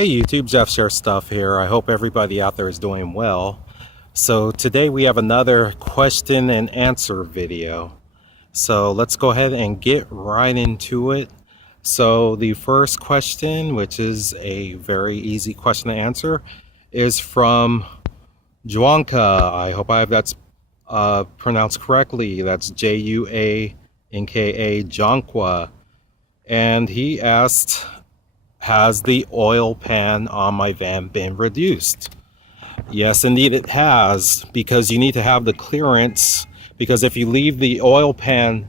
Hey YouTube, Jeff Share Stuff here. I hope everybody out there is doing well. So today we have another question and answer video. So let's go ahead and get right into it. So the first question, which is a very easy question to answer, is from Juanka. I hope I have that pronounced correctly. That's Juanka, Jonqua. And he asked, has the oil pan on my van been reduced? Yes, indeed it has, because you need to have the clearance, because if you leave the oil pan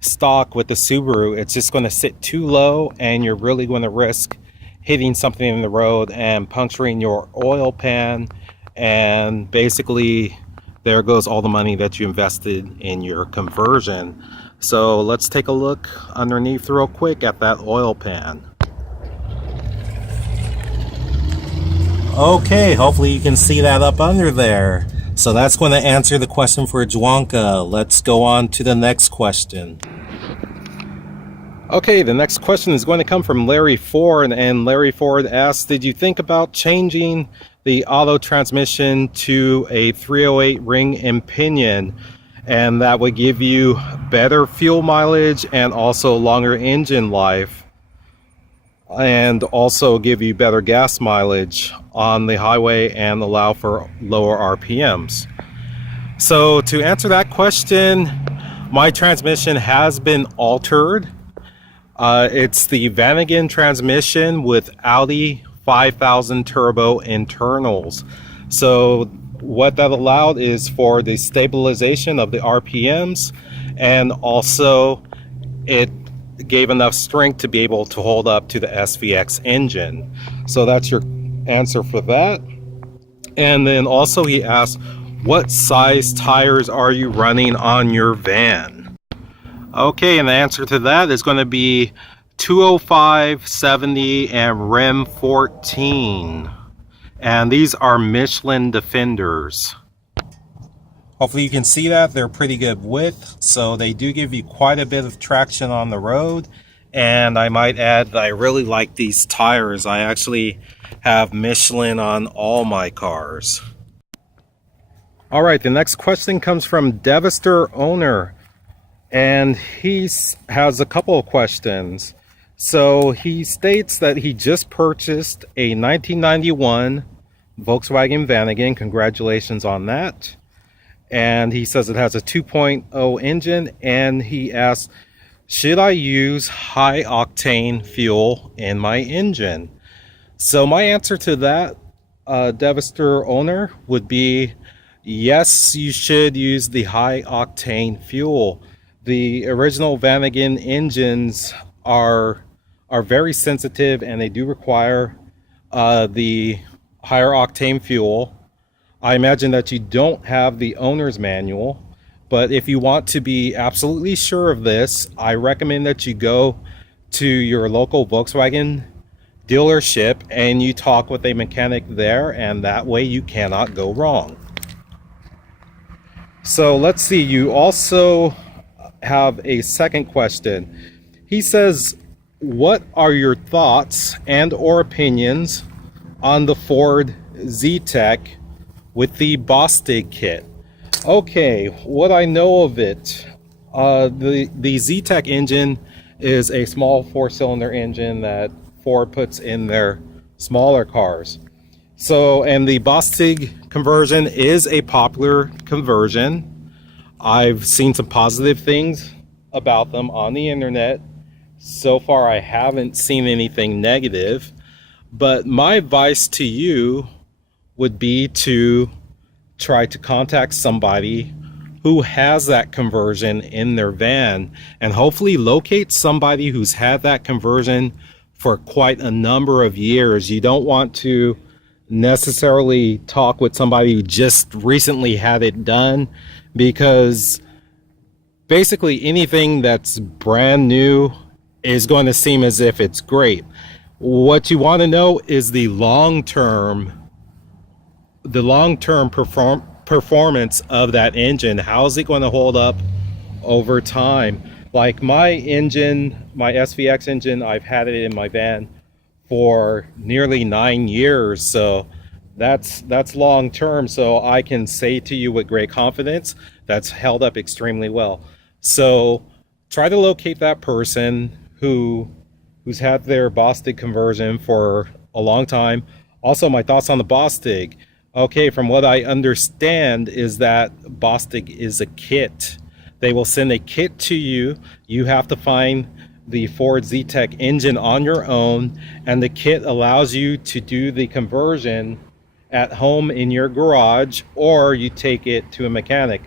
stock with the Subaru, it's just going to sit too low and you're really going to risk hitting something in the road and puncturing your oil pan, and basically there goes all the money that you invested in your conversion. So let's take a look underneath real quick at that oil pan. Okay, hopefully you can see that up under there. So that's going to answer the question for Juanka. Let's go on to the next question. Okay, the next question is going to come from Larry Ford, and Larry Ford asks, did you think about changing the auto transmission to a 308 ring and pinion, and that would give you better fuel mileage and also longer engine life, and also give you better gas mileage on the highway and allow for lower RPMs? So to answer that question, my transmission has been altered. It's the Vanagon transmission with Audi 5000 turbo internals. So what that allowed is for the stabilization of the RPMs, and also it gave enough strength to be able to hold up to the SVX engine. So that's your answer for that. And then also he asked, what size tires are you running on your van? Okay, and the answer to that is going to be 205, 70, and rim 14. And these are Michelin Defenders. Hopefully you can see that they're pretty good width, so they do give you quite a bit of traction on the road. And I might add that I really like these tires. I actually have Michelin on all my cars. All right, the next question comes from Devaster Owner, and he has a couple of questions. So he states that he just purchased a 1991 Volkswagen Vanagon. Congratulations on that. And he says it has a 2.0 engine, and he asks, should I use high octane fuel in my engine? So my answer to that, Devaster Owner, would be yes, you should use the high octane fuel. The original Vanagon engines are very sensitive, and they do require the higher octane fuel. I imagine that you don't have the owner's manual, but if you want to be absolutely sure of this, I recommend that you go to your local Volkswagen dealership and you talk with a mechanic there, and that way you cannot go wrong. So let's see, you also have a second question. He says, what are your thoughts and or opinions on the Ford Ztec with the Bostig kit? Okay, what I know of it, the Ztec engine is a small 4-cylinder engine that Ford puts in their smaller cars. So, and the Bostig conversion is a popular conversion. I've seen some positive things about them on the internet. So far, I haven't seen anything negative. But my advice to you would be to try to contact somebody who has that conversion in their van, and hopefully locate somebody who's had that conversion for quite a number of years. You don't want to necessarily talk with somebody who just recently had it done, because basically anything that's brand new is going to seem as if it's great. What you want to know is the long-term performance of that engine. How is it going to hold up over time? Like my engine, my SVX engine, I've had it in my van for nearly 9 years. So that's long term. So I can say to you with great confidence that's held up extremely well. So try to locate that person who's had their Bostig conversion for a long time. Also, my thoughts on the Bostig. Okay, from what I understand is that Bostig is a kit. They will send a kit to you. You have to find the Ford Ztec engine on your own, and the kit allows you to do the conversion at home in your garage, or you take it to a mechanic.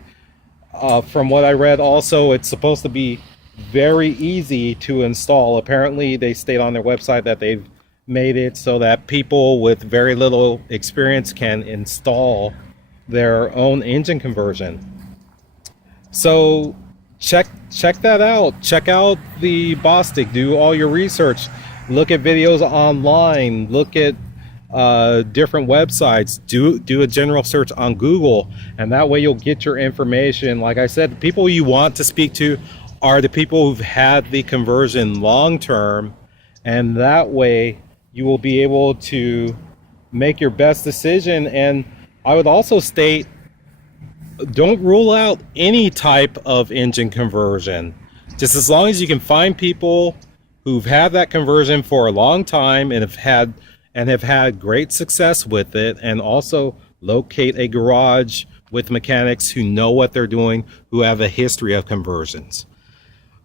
From what I read also, it's supposed to be very easy to install. Apparently they state on their website that they've made it so that people with very little experience can install their own engine conversion. So check that out. Check out the Bostig. Do all your research. Look at videos online. Look at different websites. Do a general search on Google, and that way you'll get your information. Like I said, the people you want to speak to are the people who've had the conversion long term, and that way you will be able to make your best decision. And I would also state, don't rule out any type of engine conversion. Just as long as you can find people who've had that conversion for a long time and have had great success with it, and also locate a garage with mechanics who know what they're doing, who have a history of conversions.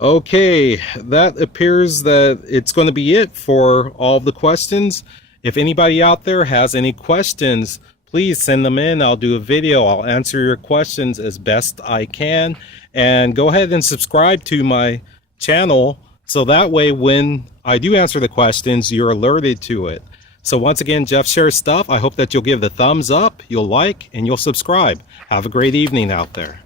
Okay, that appears that it's going to be it for all of the questions. If anybody out there has any questions, please send them in. I'll do a video. I'll answer your questions as best I can. And go ahead and subscribe to my channel, so that way when I do answer the questions, you're alerted to it. So once again, Jeff shares stuff. I hope that you'll give the thumbs up, you'll like, and you'll subscribe. Have a great evening out there.